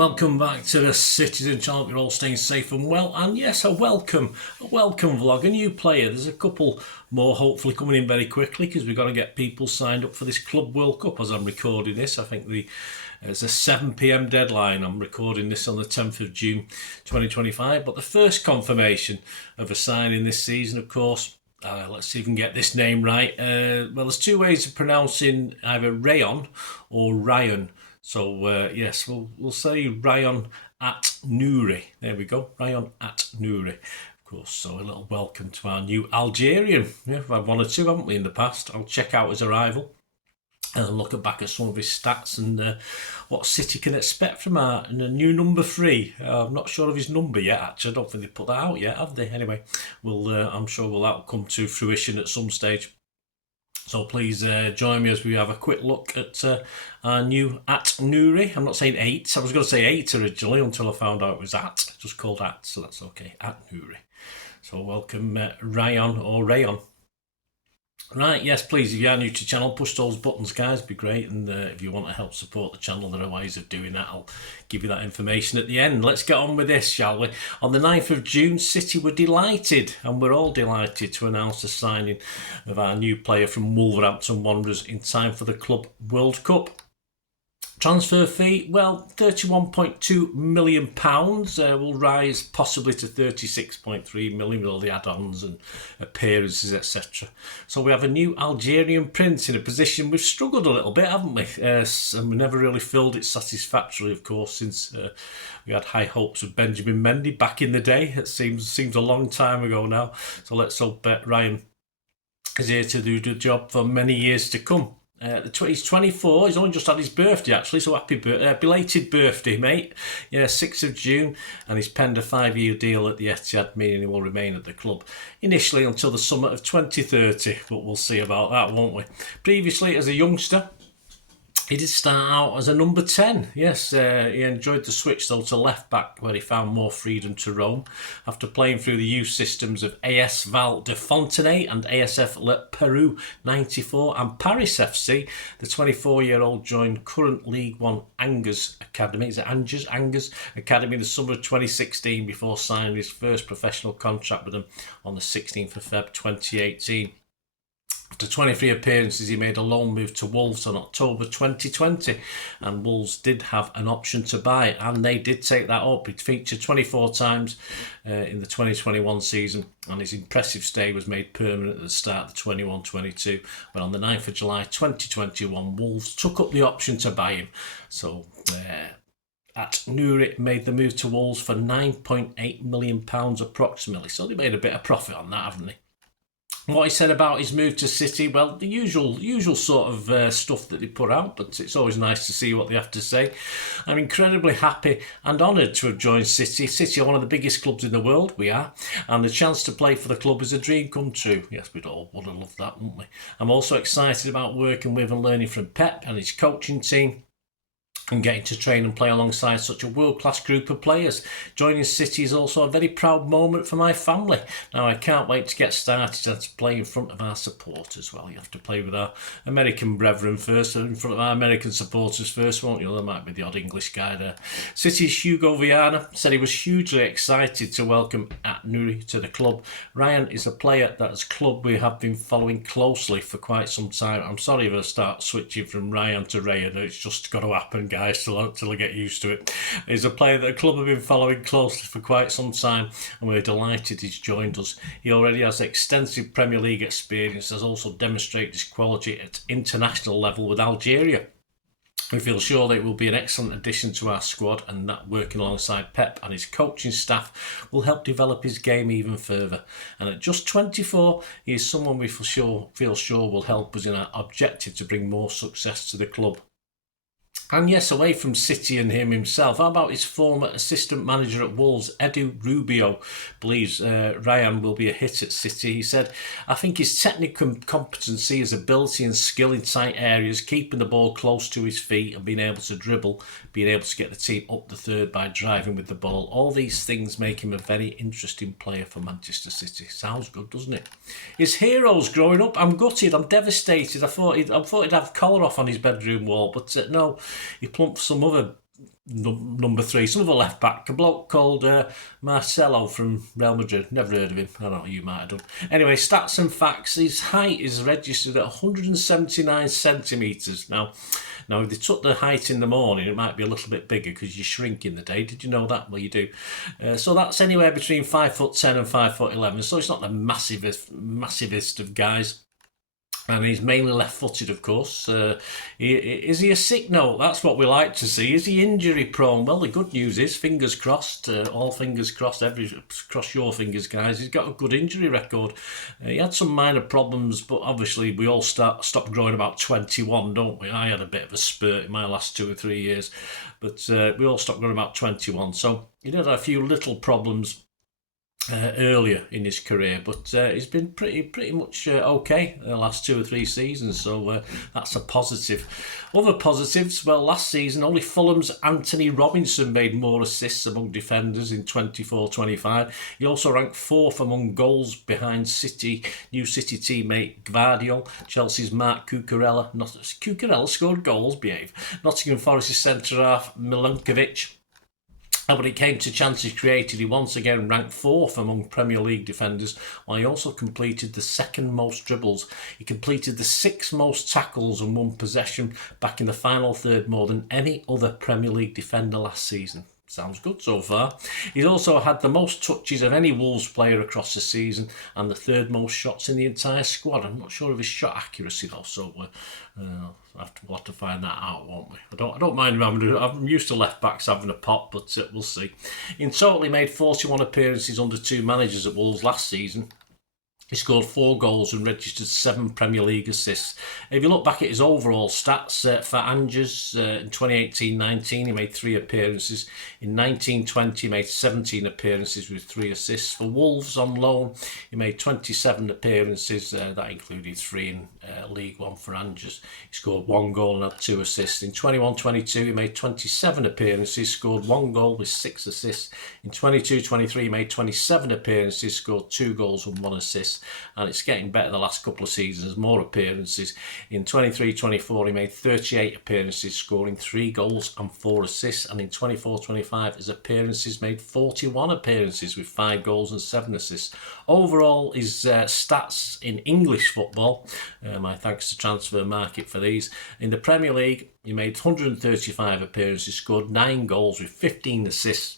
welcome back to the Citizen channel. You're all staying safe and well, and yes, a welcome vlog, a new player. There's a couple more hopefully coming in very quickly because we've got to get people signed up for this Club World Cup as I'm recording this. I think it's a 7 p.m. deadline. I'm recording this on the 10th of June 2025, but the first confirmation of a signing this season, of course, let's see if we can get this name right. Well, there's two ways of pronouncing either Rayan or Ryan. So yes, we'll say Rayan Ait-Nouri. There we go, Rayan Ait-Nouri. Of course, so a little welcome to our new Algerian. Yeah, we've had one or two, haven't we, in the past? I'll check out his arrival and look back at some of his stats and what City can expect from our new number 3. I'm not sure of his number yet, actually. I don't think they put that out yet, have they? Anyway, I'm sure that will come to fruition at some stage. So please join me as we have a quick look at our new Ait-Nouri. I'm not saying 8. I was going to say 8 originally until I found out it was just called At, so that's okay. Ait-Nouri. So welcome Rayan or Rayon. Right, yes, please, if you are new to the channel, push those buttons, guys, it'd be great. And if you want to help support the channel, there are ways of doing that. I'll give you that information at the end. Let's get on with this, shall we? On the 9th of June, City were delighted, and we're all delighted to announce the signing of our new player from Wolverhampton Wanderers in time for the Club World Cup. Transfer fee, well, £31.2 million will rise possibly to 36.3 million with all the add-ons and appearances, etc. So we have a new Algerian prince in a position we've struggled a little bit, haven't we? And we never really filled it satisfactorily, of course, since we had high hopes of Benjamin Mendy back in the day. It seems a long time ago now. So let's hope Ryan is here to do the job for many years to come. He's 24, he's only just had his birthday actually, so happy belated birthday, mate. Yeah, 6th of June, and he's penned a 5-year deal at the Etihad, meaning he will remain at the club initially until the summer of 2030, but we'll see about that, won't we? Previously, as a youngster, he did start out as a number 10. Yes, he enjoyed the switch though to left back where he found more freedom to roam. After playing through the youth systems of AS Val de Fontenay and ASF Le Peru 94 and Paris FC, the 24-year-old joined current League One Angers Academy. Is it Angers Academy in the summer of 2016 before signing his first professional contract with them on the 16th of Feb 2018. After 23 appearances, he made a loan move to Wolves in October 2020, and Wolves did have an option to buy, and they did take that up. He featured 24 times in the 2021 season, and his impressive stay was made permanent at the start of the 21-22, when on the 9th of July 2021, Wolves took up the option to buy him. So Ait-Nouri made the move to Wolves for £9.8 million approximately, so they made a bit of profit on that, haven't they? What he said about his move to City, well, the usual sort of stuff that they put out, but it's always nice to see what they have to say. I'm incredibly happy and honoured to have joined City. City are one of the biggest clubs in the world, we are, and the chance to play for the club is a dream come true. Yes, we'd all would have loved that, wouldn't we? I'm also excited about working with and learning from Pep and his coaching team, and getting to train and play alongside such a world-class group of players. Joining City is also a very proud moment for my family. Now, I can't wait to get started and to play in front of our supporters. Well, you have to play with our American brethren first, and in front of our American supporters first, won't you? There might be the odd English guy there. City's Hugo Viana said he was hugely excited to welcome Ait-Nouri to the club. Ryan is a player that as club we have been following closely for quite some time. I'm sorry if I start switching from Ryan to Rayan. It's just got to happen, guys. Till I get used to it. He's a player that the club have been following closely for quite some time, and we're delighted he's joined us. He already has extensive Premier League experience, has also demonstrated his quality at international level with Algeria. We feel sure that it will be an excellent addition to our squad, and that working alongside Pep and his coaching staff will help develop his game even further. And at just 24, he is someone we feel sure will help us in our objective to bring more success to the club. And yes, away from City and him himself, how about his former assistant manager at Wolves, Edu Rubio, believes Ryan will be a hit at City. He said, I think his technical competency, his ability and skill in tight areas, keeping the ball close to his feet and being able to dribble, being able to get the team up the third by driving with the ball, all these things make him a very interesting player for Manchester City. Sounds good, doesn't it? His heroes growing up, I'm gutted, I'm devastated. I thought he'd have collar off on his bedroom wall, but no, he plumped some other number 3, some other left back, a bloke called Marcelo from Real Madrid. Never heard of him. I don't know, you might have done. Anyway, stats and facts. His height is registered at 179 centimetres. Now, if they took the height in the morning, it might be a little bit bigger because you shrink in the day. Did you know that? Well, you do. So that's anywhere between 5'10" and 5'11". So it's not the massivest of guys. And he's mainly left-footed, of course. Is he a sick note? That's what we like to see. Is he injury-prone? Well, the good news is, fingers crossed, all fingers crossed, cross your fingers, guys. He's got a good injury record. He had some minor problems, but obviously we all stopped growing about 21, don't we? I had a bit of a spurt in my last 2 or 3 years, but we all stopped growing about 21. So he did have a few little problems earlier in his career, but he's been pretty much okay the last 2 or 3 seasons, so that's a positive. Other positives, well, last season only Fulham's Anthony Robinson made more assists among defenders in 24-25. He also ranked 4th among goals behind new City teammate Gvardiol. Chelsea's Marc Cucurella scored goals, behave. Nottingham Forest's centre-half Milankovic. When it came to chances created, he once again ranked 4th among Premier League defenders, while he also completed the 2nd most dribbles. He completed the 6th most tackles and won possession back in the final third more than any other Premier League defender last season. Sounds good so far. He's also had the most touches of any Wolves player across the season and the 3rd most shots in the entire squad. I'm not sure of his shot accuracy though, so we'll have to find that out, won't we? I don't mind him I'm used to left backs having a pop, but we'll see. In total, he made 41 appearances under 2 managers at Wolves last season. He scored 4 goals and registered 7 Premier League assists. If you look back at his overall stats for Angers in 2018-19, he made 3 appearances. In 19-20, he made 17 appearances with 3 assists. For Wolves on loan, he made 27 appearances. That included 3 in League One for Angers. He scored 1 goal and had 2 assists. In 21-22, he made 27 appearances, scored 1 goal with 6 assists. In 22-23, he made 27 appearances, scored 2 goals and 1 assist. And it's getting better the last couple of seasons, more appearances. In 23-24, he made 38 appearances, scoring 3 goals and 4 assists. And in 24-25, his appearances made 41 appearances with 5 goals and 7 assists. Overall, his stats in English football, my thanks to Transfer Market for these. In the Premier League, he made 135 appearances, scored 9 goals with 15 assists.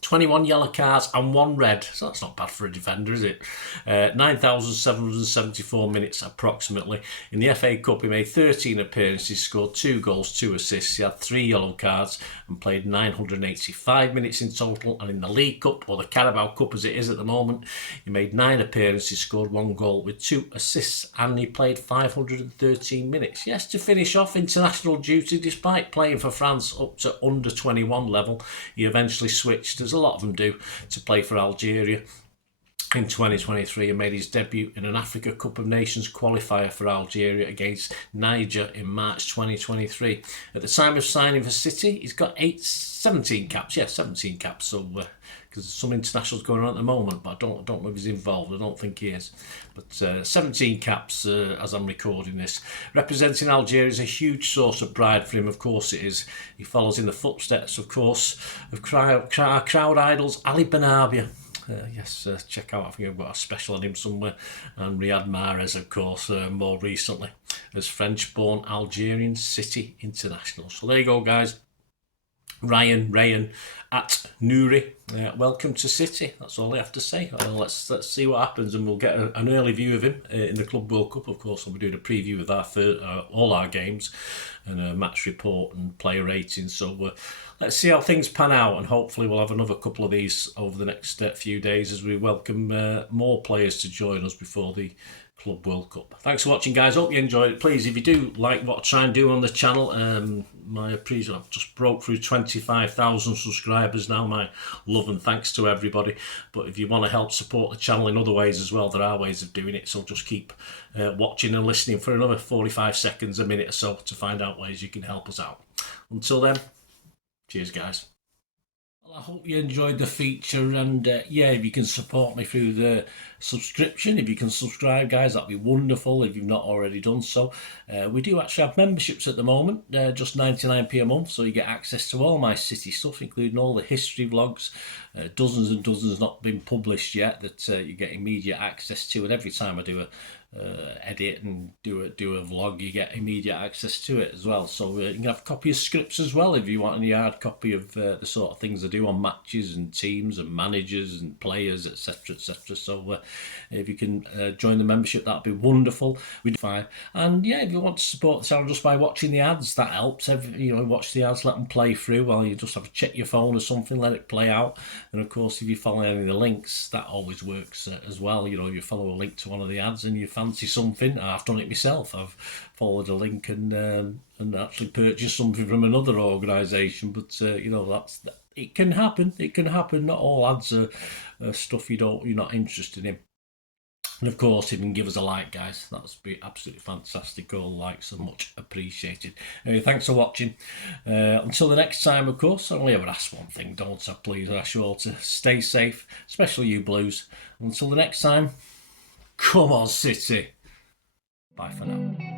21 yellow cards and 1 red, so that's not bad for a defender, is it? 9,774 minutes approximately. In the FA Cup, he made 13 appearances, scored 2 goals, 2 assists. He had 3 yellow cards and played 985 minutes in total. And in the League Cup, or the Carabao Cup as it is at the moment, he made 9 appearances, scored 1 goal with 2 assists, and he played 513 minutes. Yes, to finish off international duty, despite playing for France up to under 21 level, he eventually switched, as a lot of them do, to play for Algeria. In 2023, he made his debut in an Africa Cup of Nations qualifier for Algeria against Niger in March 2023. At the time of signing for City, he's got 17 caps. Yeah, 17 caps. So, because some internationals going on at the moment, but I don't know if he's involved. I don't think he is. But 17 caps as I'm recording this. Representing Algeria is a huge source of pride for him, of course it is. He follows in the footsteps, of course, of crowd idols Ali Benarbia. Yes, check out, I think I've got a special on him somewhere. And Riyad Mahrez, of course, more recently, as French-born Algerian City international. So there you go, guys. Rayan Ait-Nouri, welcome to City. That's all I have to say. Let's see what happens, and we'll get an early view of him in the Club World Cup. Of course, we'll be doing a preview of all our games and a match report and player ratings. So let's see how things pan out, and hopefully we'll have another couple of these over the next few days as we welcome more players to join us before the Club World Cup. Thanks for watching, guys. Hope you enjoyed it. Please, if you do like what I try and do on the channel, I've just broke through 25,000 subscribers now. My love and thanks to everybody. But if you want to help support the channel in other ways as well, there are ways of doing it. So just keep watching and listening for another 45 seconds, a minute or so, to find out ways you can help us out. Until then, cheers, guys. I hope you enjoyed the feature, and yeah, if you can support me through the subscription, if you can subscribe, guys, that'd be wonderful if you've not already done so. We do actually have memberships at the moment, just 99p a month, so you get access to all my City stuff, including all the history vlogs, dozens and dozens not been published yet that you get immediate access to, and every time I do a edit and do a vlog, you get immediate access to it as well. So you can have a copy of scripts as well if you want any hard copy of the sort of things I do on matches and teams and managers and players, etc, etc. So if you can join the membership, that'd be wonderful. We do fine. And yeah, if you want to support the channel just by watching the ads, that helps. Watch the ads, let them play through while you just have to check your phone or something, let it play out. And of course, if you follow any of the links, that always works as well. If you follow a link to one of the ads and you fancy something, I've done it myself. I've followed a link and actually purchased something from another organisation. But it can happen. It can happen. Not all ads are stuff you're not interested in. And of course, if you can give us a like, guys, that would be absolutely fantastic. All likes are much appreciated. Anyway, thanks for watching. Until the next time, of course, I only ever ask one thing, don't I? Please, I ask you all to stay safe, especially you Blues. Until the next time, come on, City. Bye for now.